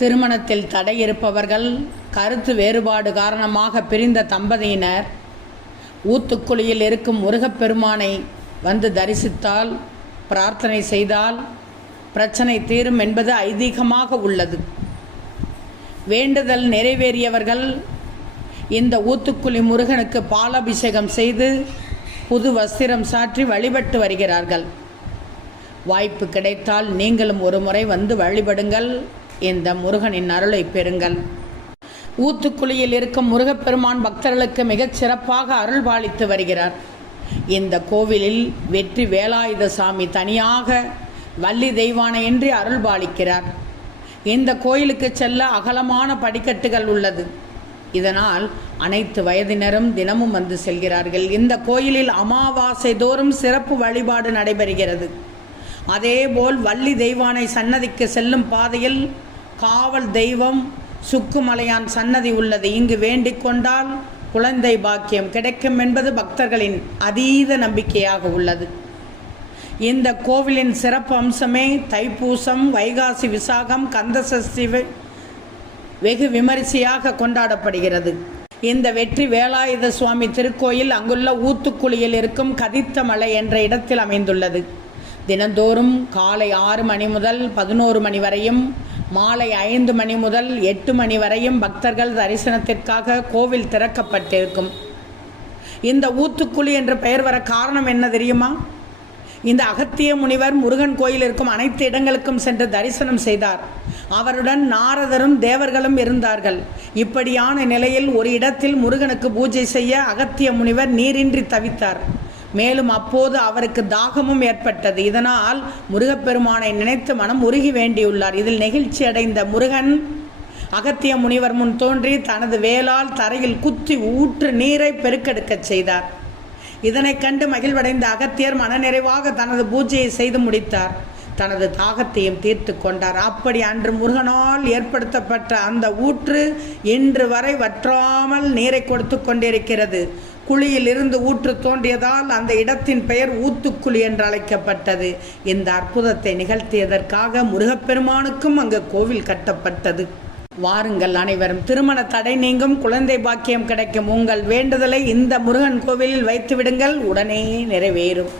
திருமணத்தில் தடை இருப்பவர்கள், கருத்து வேறுபாடு காரணமாக பிரிந்த தம்பதியினர் ஊத்துக்குழியில் இருக்கும் முருகப்பெருமானை வந்து தரிசித்தால், பிரார்த்தனை செய்தால் பிரச்சனை தீரும் என்பது ஐதீகமாக உள்ளது. வேண்டுதல் நிறைவேறியவர்கள் இந்த ஊத்துக்குழி முருகனுக்கு பாலாபிஷேகம் செய்து புது வஸ்திரம் சாற்றி வழிபட்டு வருகிறார்கள். வாய்ப்பு கிடைத்தால் நீங்களும் ஒரு முறை வந்து வழிபடுங்கள். இந்த முருகனின் அருளை பெறுங்கள். ஊத்துக்குழியில் இருக்கும் முருகப்பெருமான் பக்தர்களுக்கு மிகச் சிறப்பாக அருள் பாலித்து வருகிறார். இந்த கோவிலில் வெற்றி வேலாயுத சாமி தனியாக, வள்ளி தெய்வானையின்றி அருள் பாலிக்கிறார். இந்த கோயிலுக்கு செல்ல அகலமான படிக்கட்டுகள் உள்ளது. இதனால் அனைத்து வயதினரும் தினமும் வந்து செல்கிறார்கள். இந்த கோயிலில் அமாவாசை தோறும் சிறப்பு வழிபாடு நடைபெறுகிறது. அதேபோல் வள்ளி தெய்வானை சன்னதிக்கு செல்லும் பாதையில் காவல் தெய்வம் சுக்குமலையான் சன்னதி உள்ளது. இங்கு வேண்டிக் கொண்டால் குழந்தை பாக்கியம் கிடைக்கும் என்பது பக்தர்களின் அதீத நம்பிக்கையாக உள்ளது. இந்த கோவிலின் சிறப்பு அம்சமே தைப்பூசம், வைகாசி விசாகம், கந்தசஷ்டி வெகு விமரிசையாக கொண்டாடப்படுகிறது. இந்த வெற்றி வேலாயுத சுவாமி திருக்கோயில் அங்குள்ள ஊத்துக்குழியில் இருக்கும் கதித்தமலை என்ற இடத்தில் அமைந்துள்ளது. தினந்தோறும் காலை 6 மணி முதல் 11 மணி வரையும், மாலை 5 மணி முதல் 8 மணி வரையும் பக்தர்கள் தரிசனத்திற்காக கோவில் திறக்கப்பட்டிருக்கும். இந்த ஊத்துக்குழி என்ற பெயர் வர காரணம் என்ன தெரியுமா? இந்த அகத்திய முனிவர் முருகன் கோயில் இருக்கும் அனைத்து இடங்களுக்கும் சென்று தரிசனம் செய்தார். அவருடன் நாரதரும் தேவர்களும் இருந்தார்கள். இப்படியான நிலையில் ஒரு இடத்தில் முருகனுக்கு பூஜை செய்ய அகத்திய முனிவர் நீரின்றி தவித்தார். மேலும் அப்போது அவருக்கு தாகமும் ஏற்பட்டது. இதனால் முருகப்பெருமானை நினைத்து மனம் உருகி வேண்டியுள்ளார். இதில் நெகிழ்ச்சி அடைந்த முருகன் அகத்திய முனிவர் முன் தோன்றி தனது வேலால் தரையில் குத்தி ஊற்று நீரை பெருக்கெடுக்கச் செய்தார். இதனை கண்டு மகிழ்வடைந்த அகத்தியர் மனநிறைவாக தனது பூஜையை செய்து முடித்தார். தனது தாகத்தையும் தீர்த்து கொண்டார். அப்படி அன்று முருகனால் ஏற்படுத்தப்பட்ட அந்த ஊற்று இன்று வரை வற்றாமல் நீரை கொடுத்து கொண்டிருக்கிறது. குழியில் இருந்து ஊற்று தோன்றியதால் அந்த இடத்தின் பெயர் ஊத்துக்குழி என்று அழைக்கப்பட்டது. இந்த அற்புதத்தை நிகழ்த்தியதற்காக முருகப்பெருமானுக்கும் அங்கு கோவில் கட்டப்பட்டது. வாருங்கள் அனைவரும், திருமண தடை நீங்கும், குழந்தை பாக்கியம் கிடைக்கும். உங்கள் வேண்டுதலை இந்த முருகன் கோவிலில் வைத்து விடுங்கள், உடனே நிறைவேறும்.